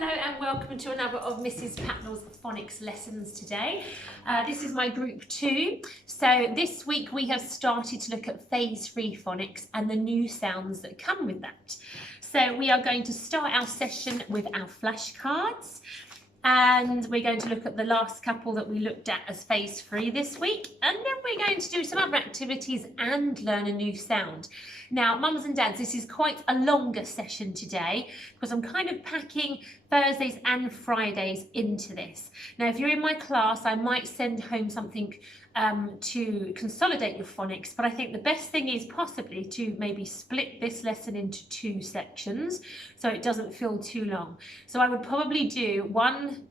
Hello and welcome to another of Mrs. Patnell's phonics lessons today. This is my group 2. So this week we have started to look at phase 3 phonics and the new sounds that come with that. So we are going to start our session with our flashcards. And we're going to look at the last couple that we looked at as phase 3 this week, and then we're going to do some other activities and learn a new sound. Now, mums and dads, this is quite a longer session today because I'm kind of packing Thursdays and Fridays into this. Now, if you're in my class, I might send home something to consolidate your phonics, but I think the best thing is possibly to maybe split this lesson into 2 sections so it doesn't feel too long. So I would probably do one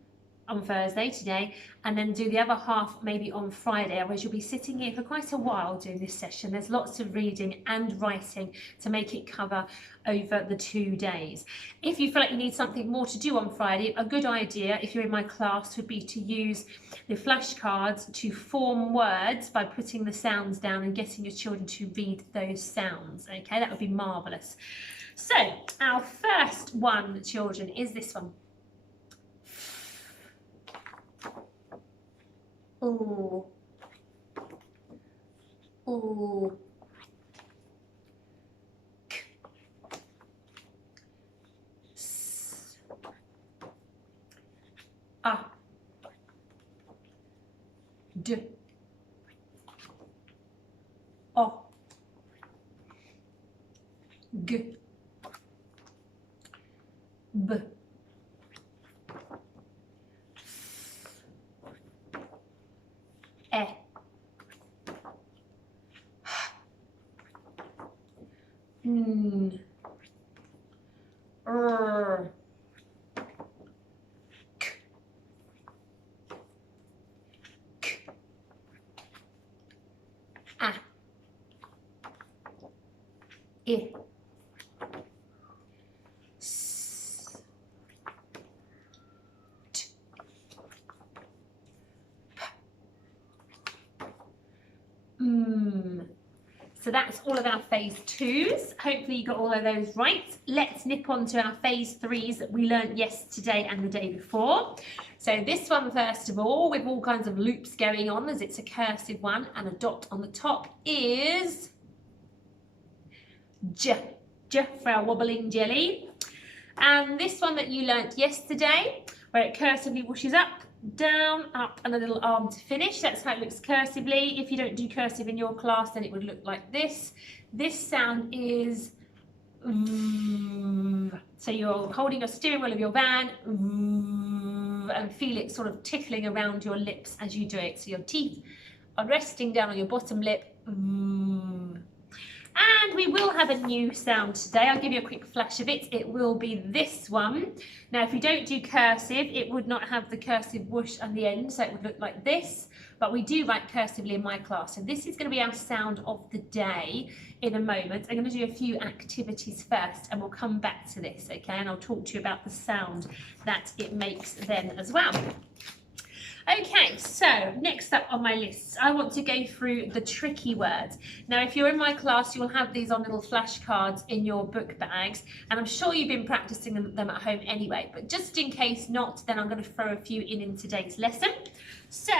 on Thursday today and then do the other half maybe on Friday, otherwise you'll be sitting here for quite a while doing this session. There's lots of reading and writing to make it cover over the 2 days. If you feel like you need something more to do on Friday, a good idea if you're in my class would be to use the flashcards to form words by putting the sounds down and getting your children to read those sounds. Okay, that would be marvellous. So our first one, children, is this one. Ooh. Ooh. K. S. A. D. O. G. B. E. N. R. K. K. A. I. S. T. So that's all of our phase 2s. Hopefully you got all of those right. Let's nip on to our phase 3s that we learnt yesterday and the day before. So this one, first of all, with all kinds of loops going on, as it's a cursive one and a dot on the top, is J. J for our wobbling jelly. And this one that you learnt yesterday, where it cursively whooshes up, down, up, and a little arm to finish. That's how it looks cursively. If you don't do cursive in your class, then it would look like this. This sound is V. So you're holding your steering wheel of your van and feel it sort of tickling around your lips as you do it. So your teeth are resting down on your bottom lip. And we will have a new sound today. I'll give you a quick flash of it. It will be this one. Now, if you don't do cursive, it would not have the cursive whoosh on the end, so it would look like this. But we do write cursively in my class. So this is going to be our sound of the day in a moment. I'm going to do a few activities first, and we'll come back to this, okay? And I'll talk to you about the sound that it makes then as well. Okay, so next up on my list, I want to go through the tricky words. Now, if you're in my class, you'll have these on little flashcards in your book bags, and I'm sure you've been practicing them at home anyway, but just in case not, then I'm going to throw a few in today's lesson. So,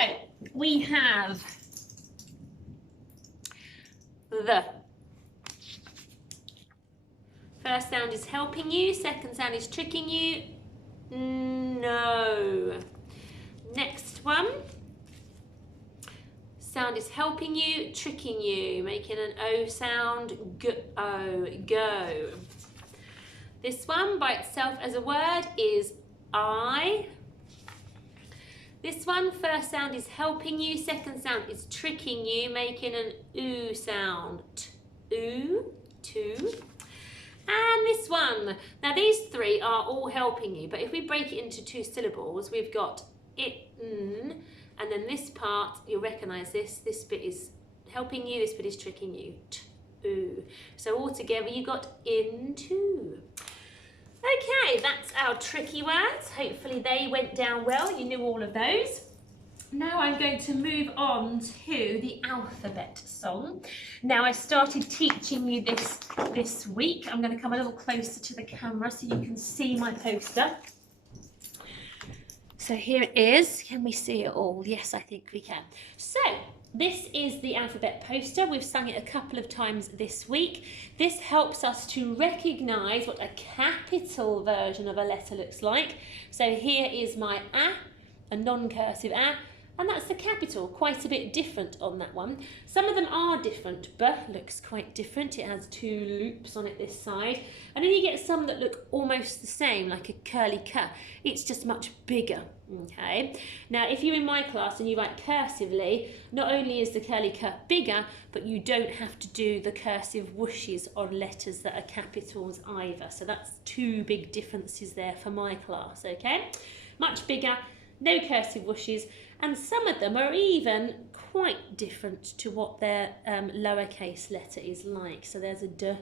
we have the. First sound is helping you, second sound is tricking you. No. Next one, sound is helping you, tricking you, making an O sound, go, go. This one by itself as a word is I. This one, first sound is helping you, second sound is tricking you, making an oo sound, oo, two. And this one, now these 3 are all helping you, but if we break it into 2 syllables, we've got it, and then this part, you'll recognise this bit is helping you, this bit is tricking you, t-oo. So all together you got into. Okay, that's our tricky words. Hopefully they went down well, you knew all of those. Now I'm going to move on to the alphabet song. Now I started teaching you this week. I'm going to come a little closer to the camera so you can see my poster. So here it is. Can we see it all? Yes, I think we can. So this is the alphabet poster. We've sung it a couple of times this week. This helps us to recognise what a capital version of a letter looks like. So here is my a non-cursive and that's the capital, quite a bit different on that one. Some of them are different. B looks quite different. It has 2 loops on it this side. And then you get some that look almost the same, like a curly K. It's just much bigger, okay? Now, if you're in my class and you write cursively, not only is the curly K bigger, but you don't have to do the cursive whooshes on letters that are capitals either. So that's 2 big differences there for my class, okay? Much bigger, no cursive whooshes, and some of them are even quite different to what their lowercase letter is like. So there's a D,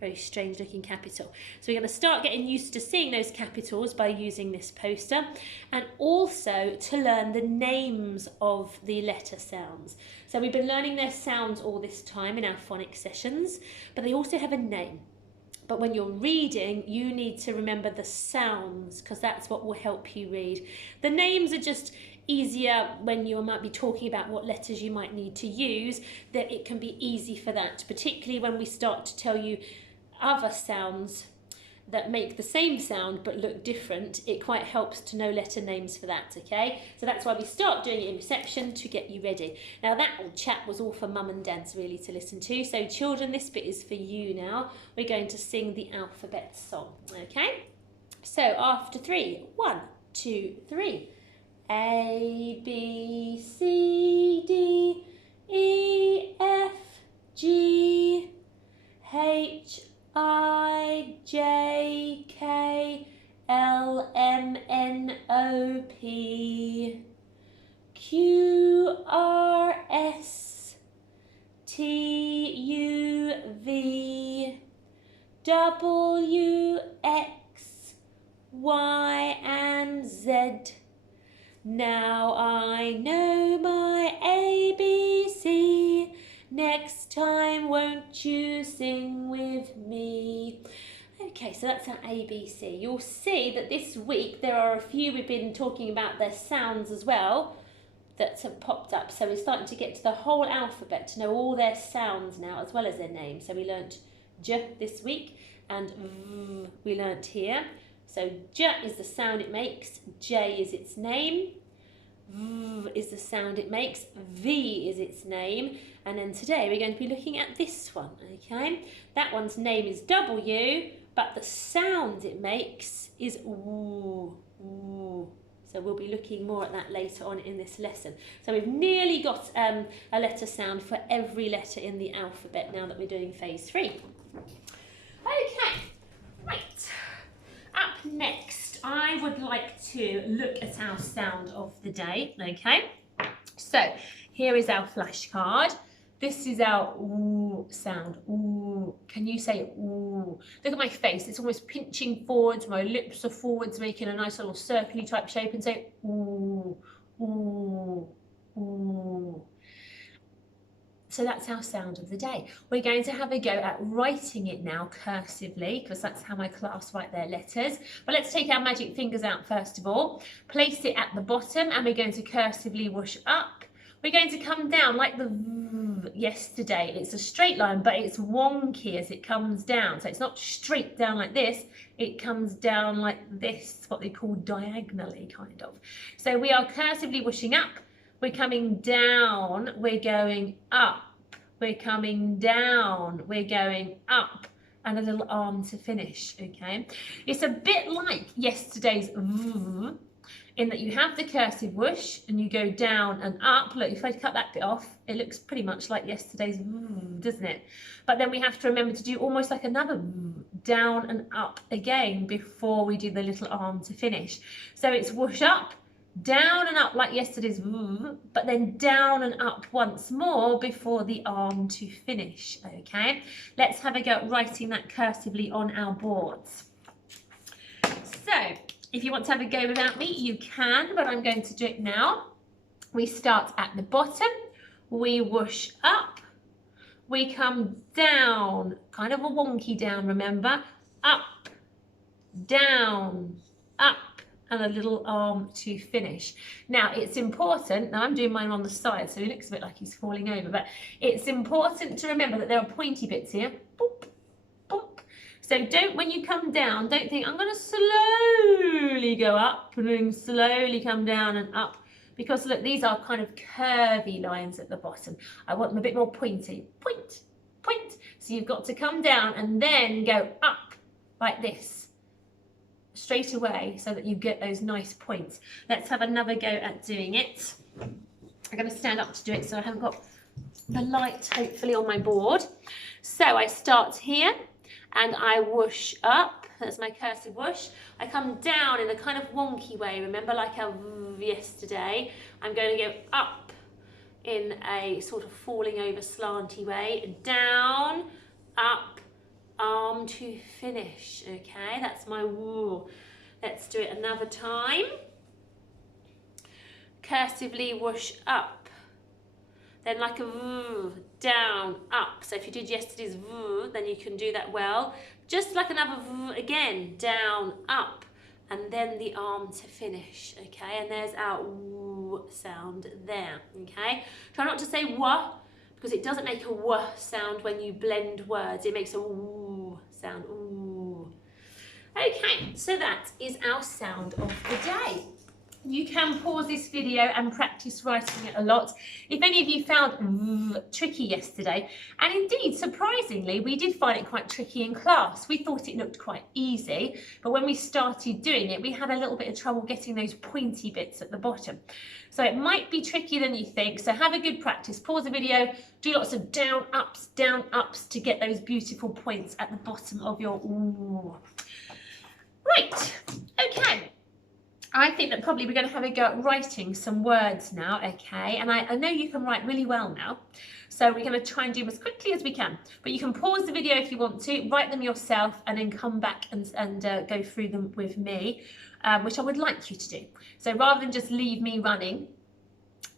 very strange looking capital. So we're going to start getting used to seeing those capitals by using this poster, and also to learn the names of the letter sounds. So we've been learning their sounds all this time in our phonics sessions, but they also have a name. But when you're reading, you need to remember the sounds, because that's what will help you read. The names are just easier when you might be talking about what letters you might need to use, that it can be easy for that, particularly when we start to tell you other sounds that make the same sound but look different. It quite helps to know letter names for that, okay? So that's why we start doing it in reception to get you ready. Now that old chat was all for mum and dads really to listen to. So children, this bit is for you now. We're going to sing the alphabet song, okay? So after 3, 1, 2, 3. A, B, C, D, E, F, G, H, I, J, K, L, M, N, O, P, Q, R, S, T, U, V, W, X, Y, and Z. Now I know my ABC. Next time, won't you sing with me? Okay, so that's our ABC. You'll see that this week there are a few we've been talking about their sounds as well that have popped up. So we're starting to get to the whole alphabet, to know all their sounds now as well as their names. So we learnt J this week, and V we learnt here. So J is the sound it makes, J is its name, V is the sound it makes, V is its name, and then today we're going to be looking at this one, okay? That one's name is W, but the sound it makes is W, W. So we'll be looking more at that later on in this lesson. So we've nearly got a letter sound for every letter in the alphabet now that we're doing phase 3. Okay, right. Up next, I would like to look at our sound of the day, okay? So here is our flashcard. This is our ooh sound. Ooh. Can you say ooh? Look at my face. It's almost pinching forwards. My lips are forwards, making a nice little circly type shape, and say ooh, ooh, ooh. So that's our sound of the day. We're going to have a go at writing it now cursively, because that's how my class write their letters. But let's take our magic fingers out first of all. Place it at the bottom, and we're going to cursively whoosh up. We're going to come down like the V yesterday. It's a straight line, but it's wonky as it comes down. So it's not straight down like this. It comes down like this, what they call diagonally, kind of. So we are cursively whooshing up. We're coming down. We're going up. We're coming down. We're going up. And a little arm to finish, okay? It's a bit like yesterday's V, in that you have the cursive whoosh and you go down and up. Look, if I cut that bit off, it looks pretty much like yesterday's V, doesn't it? But then we have to remember to do almost like another V, down and up again before we do the little arm to finish. So it's whoosh up, down and up like yesterday's V, but then down and up once more before the arm to finish, okay? Let's have a go at writing that cursively on our boards. So, if you want to have a go without me, you can, but I'm going to do it now. We start at the bottom, we whoosh up, we come down, kind of a wonky down, remember, up, down, up, and a little arm to finish. Now it's important, now I'm doing mine on the side so he looks a bit like he's falling over, but it's important to remember that there are pointy bits here. Boop, boop. So don't, when you come down, don't think I'm going to slowly go up and then slowly come down and up, because look, these are kind of curvy lines at the bottom. I want them a bit more pointy. Point, point. So you've got to come down and then go up like this straight away so that you get those nice points. Let's have another go at doing it. I'm going to stand up to do it so I haven't got the light hopefully on my board. So I start here and I whoosh up. That's my cursive whoosh. I come down in a kind of wonky way, remember, like a yesterday. I'm going to go up in a sort of falling over slanty way, down, up, arm to finish. Okay, that's my woo. Let's do it another time. Cursively whoosh up, then like a woo, down, up. So if you did yesterday's woo, then you can do that well. Just like another woo again, down, up, and then the arm to finish. Okay, and there's our woo sound there. Okay, try not to say wah, because it doesn't make a wah sound when you blend words. It makes a woo sound, ooh. Okay, so that is our sound of the day. You can pause this video and practice writing it a lot. If any of you found tricky yesterday, and indeed, surprisingly, we did find it quite tricky in class. We thought it looked quite easy, but when we started doing it, we had a little bit of trouble getting those pointy bits at the bottom. So it might be trickier than you think, so have a good practice. Pause the video, do lots of down ups to get those beautiful points at the bottom of your ooh. Right, okay. I think that probably we're going to have a go at writing some words now, okay? And I know you can write really well now, so we're going to try and do them as quickly as we can. But you can pause the video if you want to, write them yourself, and then come back and go through them with me, which I would like you to do. So rather than just leave me running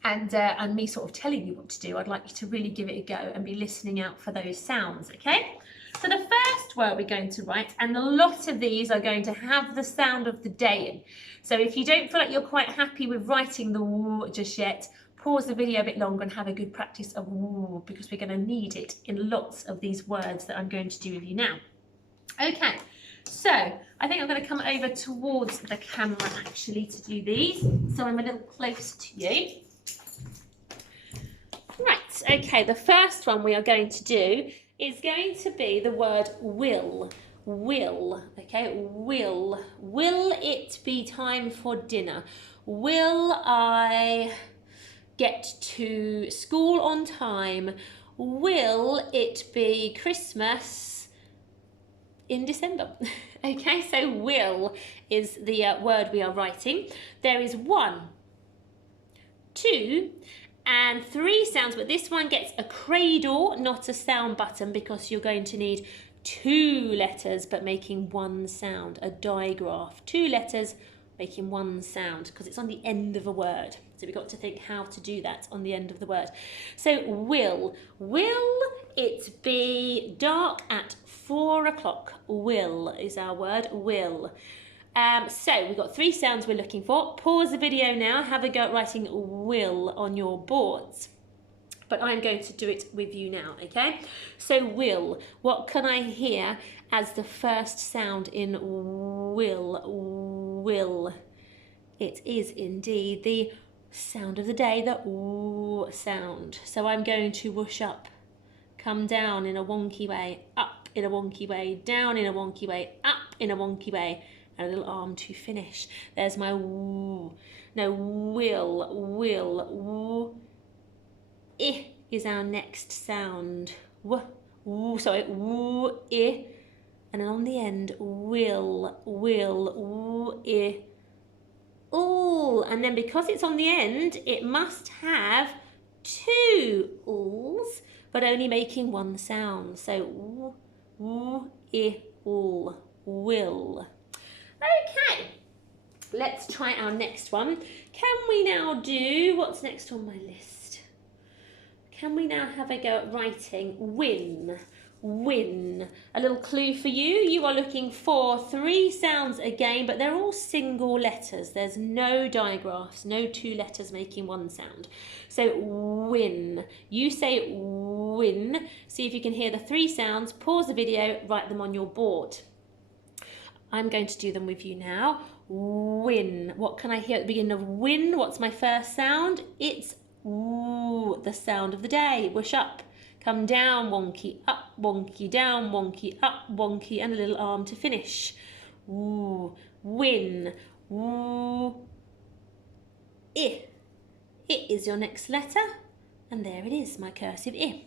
and me sort of telling you what to do, I'd like you to really give it a go and be listening out for those sounds, okay? So the first word we're going to write, and a lot of these are going to have the sound of the day in. So if you don't feel like you're quite happy with writing the woo just yet, pause the video a bit longer and have a good practice of woo, because we're going to need it in lots of these words that I'm going to do with you now. Okay, so I think I'm going to come over towards the camera actually to do these, so I'm a little close to you. Right, okay, the first one we are going to do is going to be the word will. Will, okay, will. Will it be time for dinner? Will I get to school on time? Will it be Christmas in December? Okay, so will is the word we are writing. There is 1, 2, and 3 sounds, but this one gets a cradle, not a sound button, because you're going to need 2 letters but making 1 sound, a digraph. 2 letters making 1 sound, because it's on the end of a word. So we've got to think how to do that on the end of the word. So will. Will it be dark at 4 o'clock? Will is our word, will. So we've got 3 sounds we're looking for. Pause the video now, have a go at writing will on your boards. But I'm going to do it with you now, okay? So will, what can I hear as the first sound in will? Will. It is indeed the sound of the day, the ooh sound. So I'm going to whoosh up, come down in a wonky way, up in a wonky way, down in a wonky way, up in a wonky way, and a little arm to finish. There's my woo. Now will, woo. I is our next sound. Woo, sorry, woo, I. And then on the end, will, woo, I. Ooh, and then because it's on the end, it must have 2 ools, but only making 1 sound. So woo, I, ooh, will. Okay, let's try our next one. Can we now do, what's next on my list? Can we now have a go at writing win? win. A little clue for you. You are looking for 3 sounds again, but they're all single letters. There's no digraphs, no 2 letters making 1 sound. So win. You say win. See if you can hear the 3 sounds. Pause the video, write them on your board. I'm going to do them with you now. Win. What can I hear at the beginning of win? What's my first sound? It's ooh, the sound of the day. Whoosh up. Come down, wonky, up, wonky, down, wonky, up, wonky, and a little arm to finish. Ooh, win. Ooh, I. I is your next letter. And there it is, my cursive I.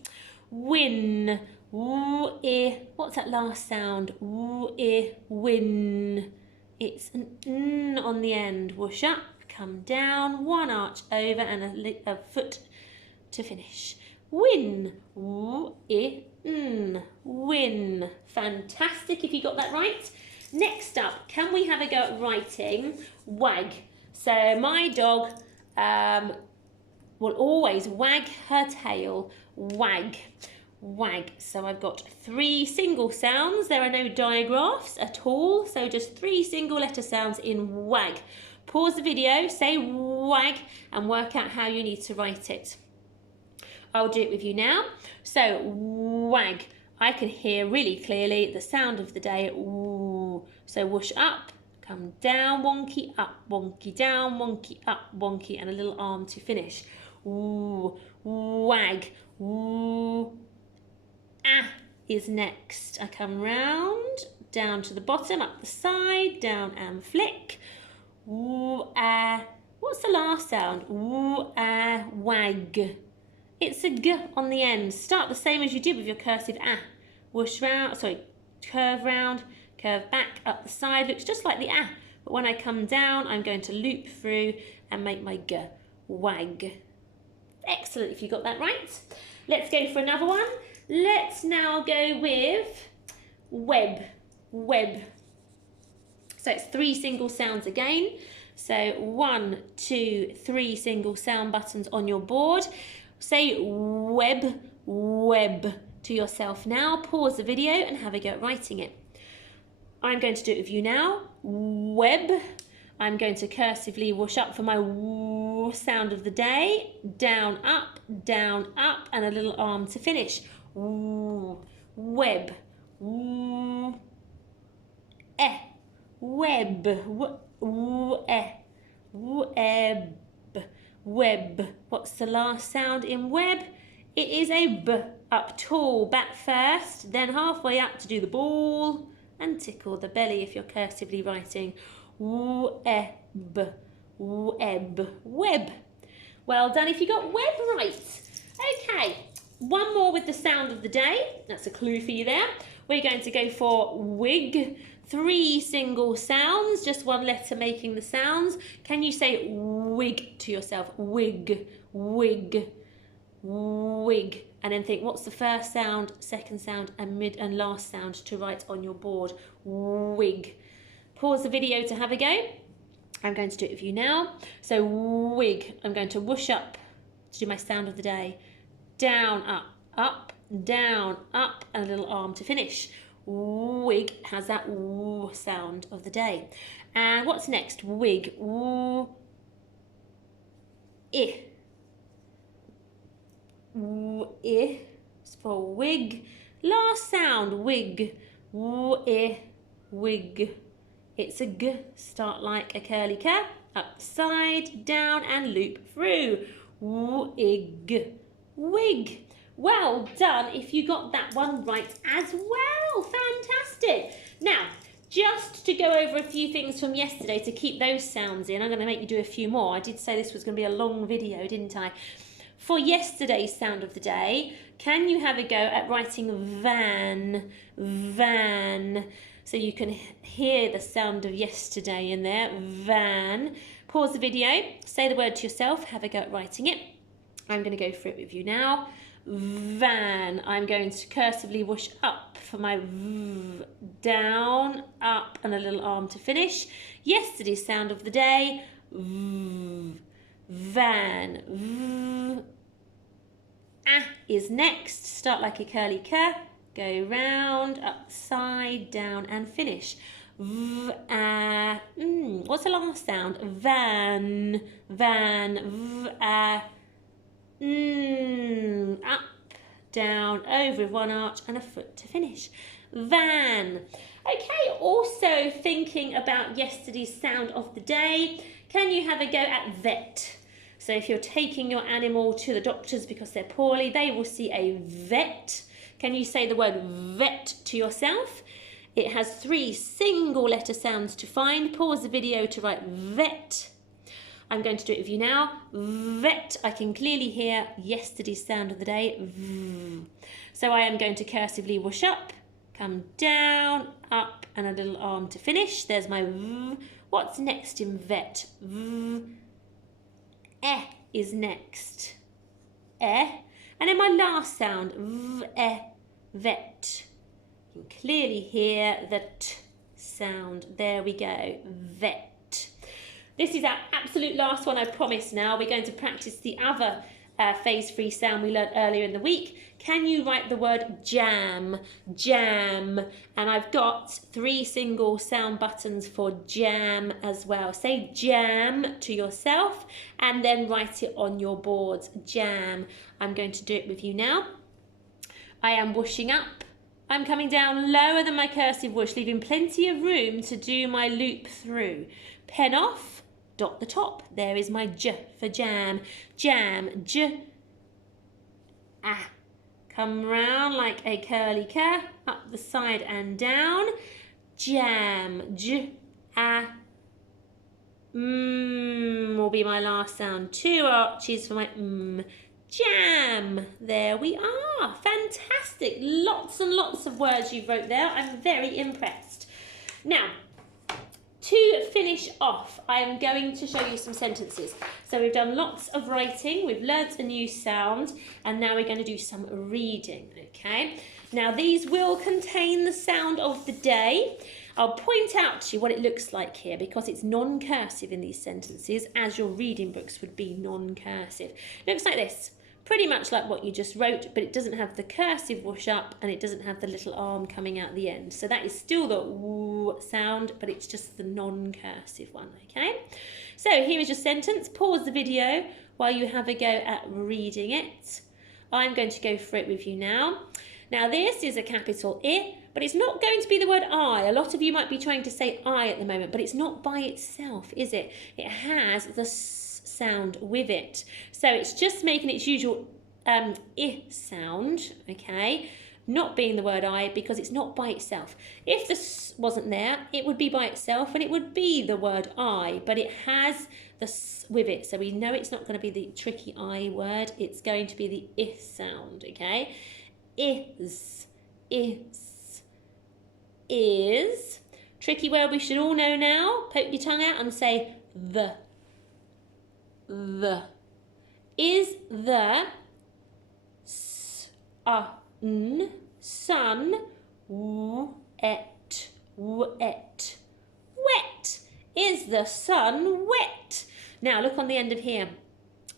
Win. Ooh, I. What's that last sound? Ooh, I. Win. It's an N on the end. Whoosh up, come down, 1 arch over, and a foot to finish. Win. Ooh, I, N. Win. Fantastic if you got that right. Next up, can we have a go at writing wag? So my dog will always wag her tail. Wag. Wag. So I've got 3 single sounds. There are no digraphs at all. So just 3 single letter sounds in wag. Pause the video, say wag, and work out how you need to write it. I'll do it with you now. So wag. I can hear really clearly the sound of the day. Ooh. So whoosh up, come down, wonky, up, wonky, down, wonky, up, wonky, and a little arm to finish. Ooh. Wag. Ooh. Ah is next. I come round, down to the bottom, up the side, down and flick. Ooh, ah. What's the last sound? Ooh, ah, wag. It's a G on the end. Start the same as you did with your cursive ah. Whoosh round, curve round, curve back, up the side. Looks just like the ah. But when I come down, I'm going to loop through and make my G. Wag. Excellent if you got that right. Let's go for another one. Let's now go with web. Web. So it's 3 single sounds again. So 1, 2, 3 single sound buttons on your board. Say web, web to yourself now. Pause the video and have a go at writing it. I'm going to do it with you now. Web. I'm going to cursively whoosh up for my woo sound of the day. Down, up, and a little arm to finish. Woo, web, woo, eh, web, woo, eh, web, web. What's the last sound in web? It is a B. Up tall, back first, then halfway up to do the ball and tickle the belly if you're cursively writing. Web, web, web. Well done if you got web right. Okay, one more with the sound of the day. That's a clue for you there. We're going to go for wig. 3 single sounds, just 1 letter making the sounds. Can you say wig to yourself? Wig, wig, wig. And then think, what's the first sound, second sound, and mid and last sound to write on your board? Wig. Pause the video to have a go. I'm going to do it with you now. So wig. I'm going to whoosh up to do my sound of the day. Down, up, down, up, and a little arm to finish. Wig has that woo sound of the day. And what's next? Wig. Woo. I. Woo. I. It's for wig. Last sound. Wig. Woo. I. Wig. It's a G. Start like a curly K. Up the side, down, and loop through. Wig. Wig. Well done if you got that one right as well. Fantastic. Now, just to go over a few things from yesterday to keep those sounds in, I'm going to make you do a few more. I did say this was going to be a long video, didn't I? For yesterday's sound of the day, can you have a go at writing van, van? So you can hear the sound of yesterday in there, van. Pause the video, say the word to yourself, have a go at writing it. I'm going to go through it with you now. Van. I'm going to cursively whoosh up for my v, down, up, and a little arm to finish. Yesterday's sound of the day, v, van. V. Ah is next. Start like a curly K. Go round, upside down and finish. What's the last sound? Van, van, up, down, over with one arch and a foot to finish. Van. Okay, also thinking about yesterday's sound of the day, can you have a go at vet? So if you're taking your animal to the doctors because they're poorly, they will see a vet. Can you say the word vet to yourself? It has 3 single letter sounds to find. Pause the video to write vet. I'm going to do it with you now. Vet. I can clearly hear yesterday's sound of the day. V. So I am going to cursively whoosh up, come down, up, and a little arm to finish. There's my V. What's next in vet? V. Is next. And then my last sound, vet. You can clearly hear the T sound. There we go, vet. This is our absolute last one, I promise now. We're going to practice the other phase-free sound we learned earlier in the week. Can you write the word jam? Jam. And I've got 3 single sound buttons for jam as well. Say jam to yourself and then write it on your boards. Jam. I'm going to do it with you now. I am whooshing up. I'm coming down lower than my cursive whoosh, leaving plenty of room to do my loop through. Pen off, dot the top. There is my J for jam. Jam, J, ah. Come round like a curly cur, up the side and down. Jam, J, ah. Will be my last sound. 2 arches for my Jam. There we are. Fantastic. Lots and lots of words you wrote there. I'm very impressed. Now, to finish off, I'm going to show you some sentences. So we've done lots of writing, we've learnt a new sound, and now we're going to do some reading, okay? Now these will contain the sound of the day. I'll point out to you what it looks like here because it's non-cursive in these sentences, as your reading books would be non-cursive. Looks like this. Pretty much like what you just wrote, but it doesn't have the cursive whoosh up and it doesn't have the little arm coming out the end. So that is still the woo sound, but it's just the non-cursive one, okay? So here is your sentence. Pause the video while you have a go at reading it. I'm going to go for it with you now. Now this is a capital I, but it's not going to be the word I. A lot of you might be trying to say I at the moment, but it's not by itself, is it? It has the sound with it. So it's just making its usual I sound, okay? Not being the word I because it's not by itself. If the S wasn't there, it would be by itself and it would be the word I, but it has the S with it. So we know it's not going to be the tricky I word. It's going to be the I sound, okay? Is. Tricky word we should all know now. Poke your tongue out and say the. The. Is the sun wet? Wet. Is the sun wet? Now look on the end of here.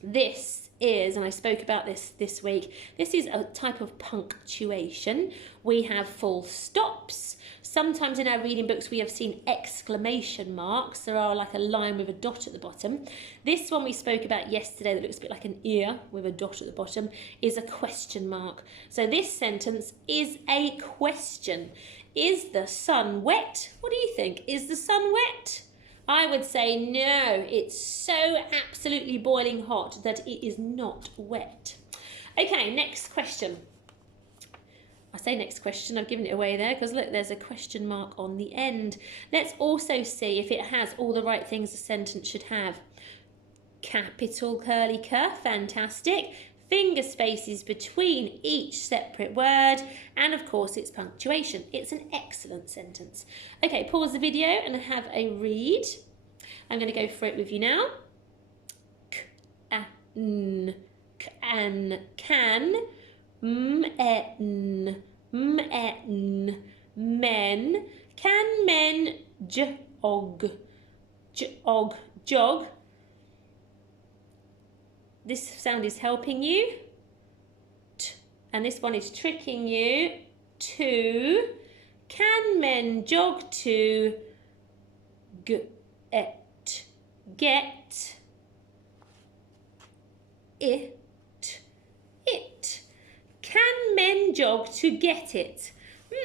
This is, and I spoke about this week, this is a type of punctuation. We have full stops. Sometimes in our reading books we have seen exclamation marks. There are like a line with a dot at the bottom. This one we spoke about yesterday that looks a bit like an ear with a dot at the bottom is a question mark. So this sentence is a question. Is the sun wet? What do you think? Is the sun wet? I would say no, it's so absolutely boiling hot that it is not wet. Okay, next question. I say next question, I've given it away there because look, there's a question mark on the end. Let's also see if it has all the right things a sentence should have. Capital curly cur, fantastic. Finger spaces between each separate word, and of course it's punctuation. It's an excellent sentence. Okay, pause the video and have a read. I'm going to go for it with you now. Can, men, can men jog? This sound is helping you, and this one is tricking you, to? Can men jog to? Get. It. Can men jog to get it?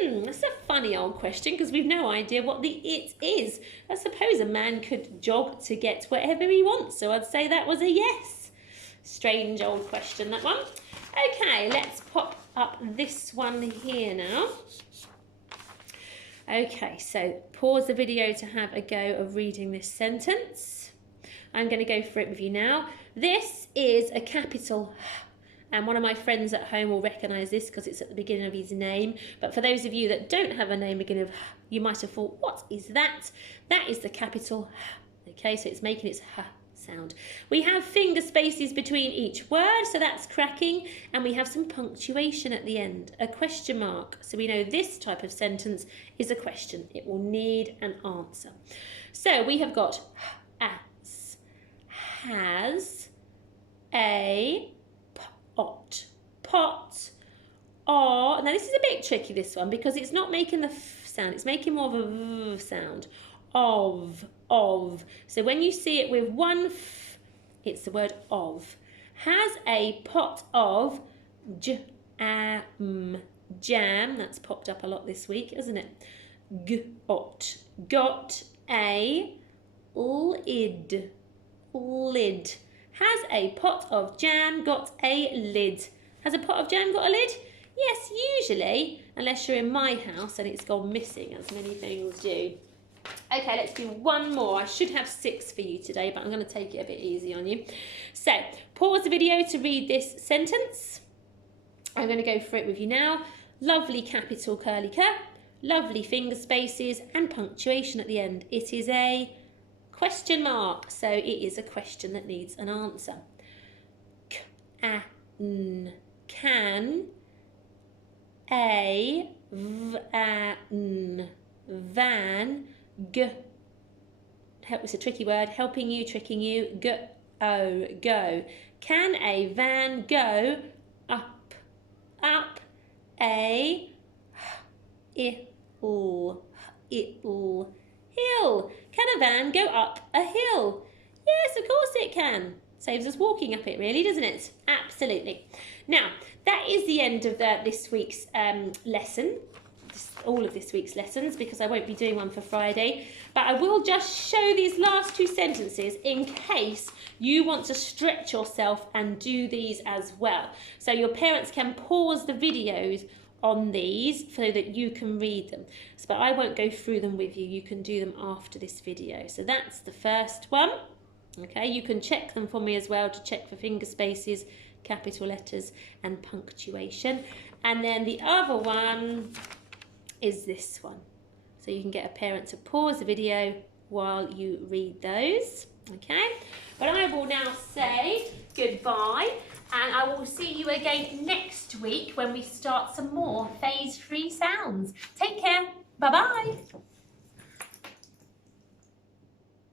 That's a funny old question because we've no idea what the it is. I suppose a man could jog to get whatever he wants, so I'd say that was a yes. Strange old question, that one. Okay, let's pop up this one here now. Okay, so pause the video to have a go of reading this sentence. I'm going to go for it with you now. This is a capital and one of my friends at home will recognise this because it's at the beginning of his name. But for those of you that don't have a name beginning of you might have thought, what is that? That is the capital Okay, so it's making its sound. We have finger spaces between each word, so that's cracking. And we have some punctuation at the end, a question mark. So we know this type of sentence is a question. It will need an answer. So we have got as, has, a, pot, or, now this is a bit tricky, this one, because it's not making the f sound, it's making more of a v sound. Of. So when you see it with one f, it's the word of. Has a pot of jam, that's popped up a lot this week, isn't it? Got a lid. Has a pot of jam got a lid? Has a pot of jam got a lid? Yes, usually, unless you're in my house and it's gone missing, as many things do. Okay, let's do one more. I should have 6 for you today, but I'm going to take it a bit easy on you. So, pause the video to read this sentence. I'm going to go for it with you now. Lovely capital curly cur, lovely finger spaces and punctuation at the end. It is a question mark, so it is a question that needs an answer. Can a van it's a tricky word, helping you, tricking you, go. Can a van go up a hill? Can a van go up a hill? Yes, of course it can. Saves us walking up it, really, doesn't it? Absolutely. Now, that is the end of this week's lesson. All of this week's lessons, because I won't be doing one for Friday, but I will just show these last 2 sentences in case you want to stretch yourself and do these as well. So your parents can pause the videos on these so that you can read them. But I won't go through them with you. You can do them after this video. So that's the first one. Okay, you can check them for me as well to check for finger spaces, capital letters and punctuation. And then the other one is this one. So you can get a parent to pause the video while you read those. Okay, but I will now say goodbye and I will see you again next week when we start some more phase 3 sounds. Take care. Bye-bye.